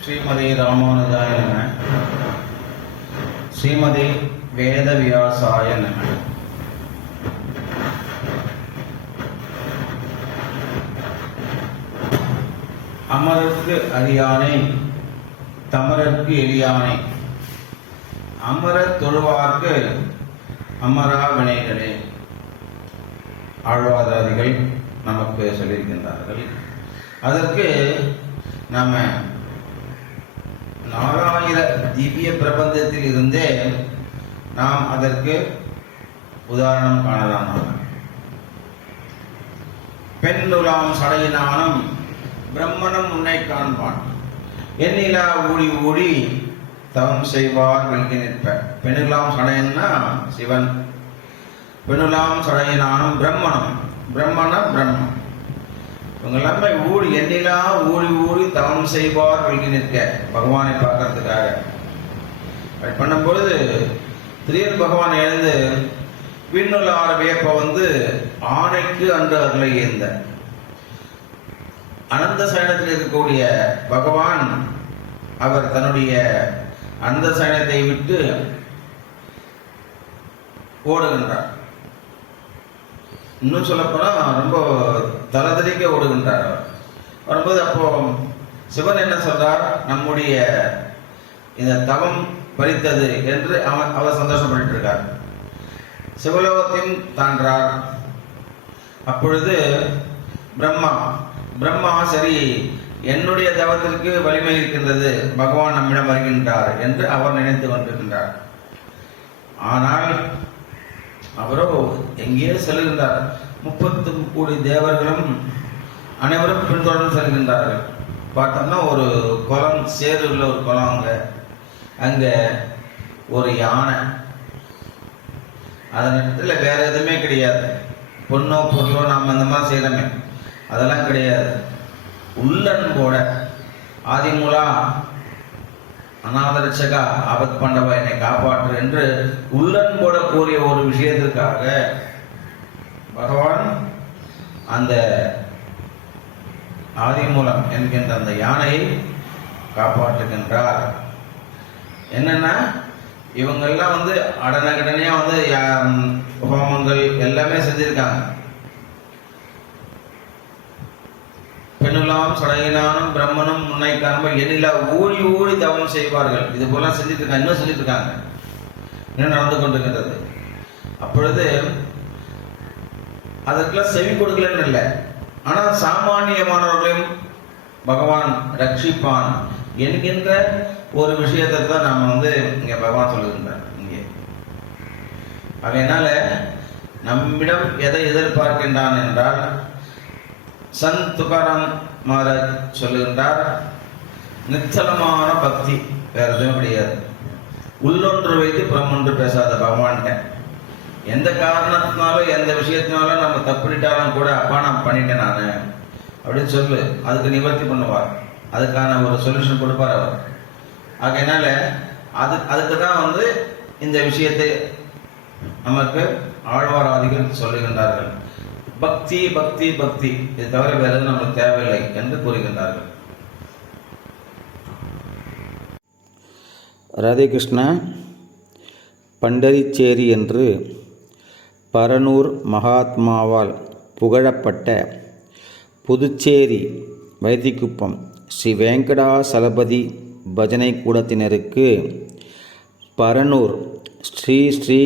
ஸ்ரீமதி ராமானுஜாய நம. ஸ்ரீமதி வேதவியாசாய நம. அமரர்க்கு அரியானை தமரர்க்கு எளியானை. அமர தொழுவார்க்கு அமரா வினைகளே ஆழ்வாதாதிகள் நமக்கு சொல்லியிருக்கின்றார்கள். அதற்கு நாம நாலாயிர திவ்ய பிரபந்தத்தில் இருந்தே நாம் அதற்கு உதாரணம் காணலாம். நாம. பெண்ணுலாம் சடையினானும் பிரம்மனும் உன்னை காண்பான். எண்ணிலா ஓடி ஓடி தவம் செய்வார் விலகி நிற்ப பெண்ணுலாம் சடையன்னா சிவன். பெண்ணுலாம் சடையனானும் பிரம்மணம் பிரம்மனா பிரம்மம். இவங்க எல்லாமே ஊடி எண்ணிலா ஊடி ஊடி தவம் செய்வார் விலகி நிற்க. பகவானை பார்க்கறதுக்காக. அப்படி பண்ணும்பொழுது திடீர்னு பகவான் எழுந்து விண்ணுள்ளார வியப்ப வந்து ஆணைக்கு அன்று அருளை ஏந்த அனந்த சயனத்தில் இருக்கக்கூடிய பகவான் அவர் தன்னுடைய அந்த சயனத்தை விட்டு ஓடுகின்றார். இன்னும் சொல்லப்போனால் ரொம்ப தலதறிக்க ஓடுகின்றார் அவர். வரும்போது அப்போ சிவன் என்ன சொல்றார்? நம்முடைய இந்த தவம் பறித்தது என்று அவன் அவர் சந்தோஷப்பட்டு இருக்கார் சிவலோகத்தையும் தாண்டார் அப்பொழுது பிரம்மா பிரம்மா சரி என்னுடைய தவத்திற்கு வலிமை இருக்கின்றது. பகவான் நம்மிடம் வருகின்றார் என்று அவர் நினைத்து கொண்டிருக்கின்றார். ஆனால் அவரோ எங்கேயோ செல்கின்றார். முப்பத்து கோடி தேவர்களும் அனைவரும் பின்தொடர்ந்து செல்கின்றார்கள். பார்த்தோம்னா ஒரு குளம் சேருள்ள ஒரு குளம் அங்கே. அங்கே ஒரு யானை. அதன் இடத்துல வேற எதுவுமே கிடையாது. பொண்ணோ பொருளோ நாம் அந்த மாதிரி செய்கிறோமே அதெல்லாம் கிடையாது. உள்ளன்போட. ஆதிமூலா அநாதரட்சகா ஆபத் பண்டவா என்னை காப்பாற்று என்று உள்ளன்போட கூறிய ஒரு விஷயத்திற்காக பகவான் அந்த ஆதிமூலம் என்கின்ற அந்த யானையை காப்பாற்றுகின்றார். என்னன்னா இவங்கெல்லாம் வந்து அடனகடனையாக வந்து யா- ஹோமங்கள் எல்லாமே செஞ்சிருக்காங்க. எல்லாம் சடையினானும் பிரம்மனும் முன்னை காண்ப எண்ணிலா ஊழி ஊழி தவம் செய்வார்கள். இது போல செஞ்சுட்டு இருக்காங்க இன்னும் சொல்லிட்டு இருக்காங்க இன்னும் நடந்து கொண்டிருக்கின்றது அப்பொழுது அதற்கெல்லாம் செவி கொடுக்கலன்னு இல்லை. ஆனால் சாமானியமானவர்களையும் பகவான் ரட்சிப்பான் என்கின்ற ஒரு விஷயத்தை தான் நாம் வந்து இங்க பகவான் சொல்லுகின்றார் இங்கே. அதனால நம்மிடம் எதை எதிர்பார்க்கின்றான் என்றால் சந்த் துகாராம் மகாராஜ் சொல்லுகின்றார் நிச்சலமான பக்தி வேற எதுவும் கிடையாது. உள்ளொன்று வைத்து புறமொன்று பேசாத பகவான்கிட்ட. எந்த காரணத்தினாலும் எந்த விஷயத்தினாலும் நம்ம தப்பிட்டாலும் கூட அப்பா நான் பண்ணிட்டேன் நான். அப்படின்னு சொல்லு அதுக்கு நிவர்த்தி பண்ணுவார். அதுக்கான ஒரு சொல்யூஷன் கொடுப்பார் அவர். ஆகையினால அது அதுக்கு தான் வந்து இந்த விஷயத்தை நமக்கு ஆழ்வாராதிகள் சொல்லுகின்றார்கள். பக்தி பக்தி பக்தி. இது தவிர வேற எதுவும் நம்மளுக்கு தேவையில்லை என்று கூறுகின்றார்கள். ராதே கிருஷ்ணா பண்டரிச்சேரி என்று பரனூர் மகாத்மாவால் புகழப்பட்ட புதுச்சேரி வைத்திக்குப்பம் ஸ்ரீ வெங்கடாசலபதி பஜனை கூடத்தினருக்கு பரனூர் ஸ்ரீ ஸ்ரீ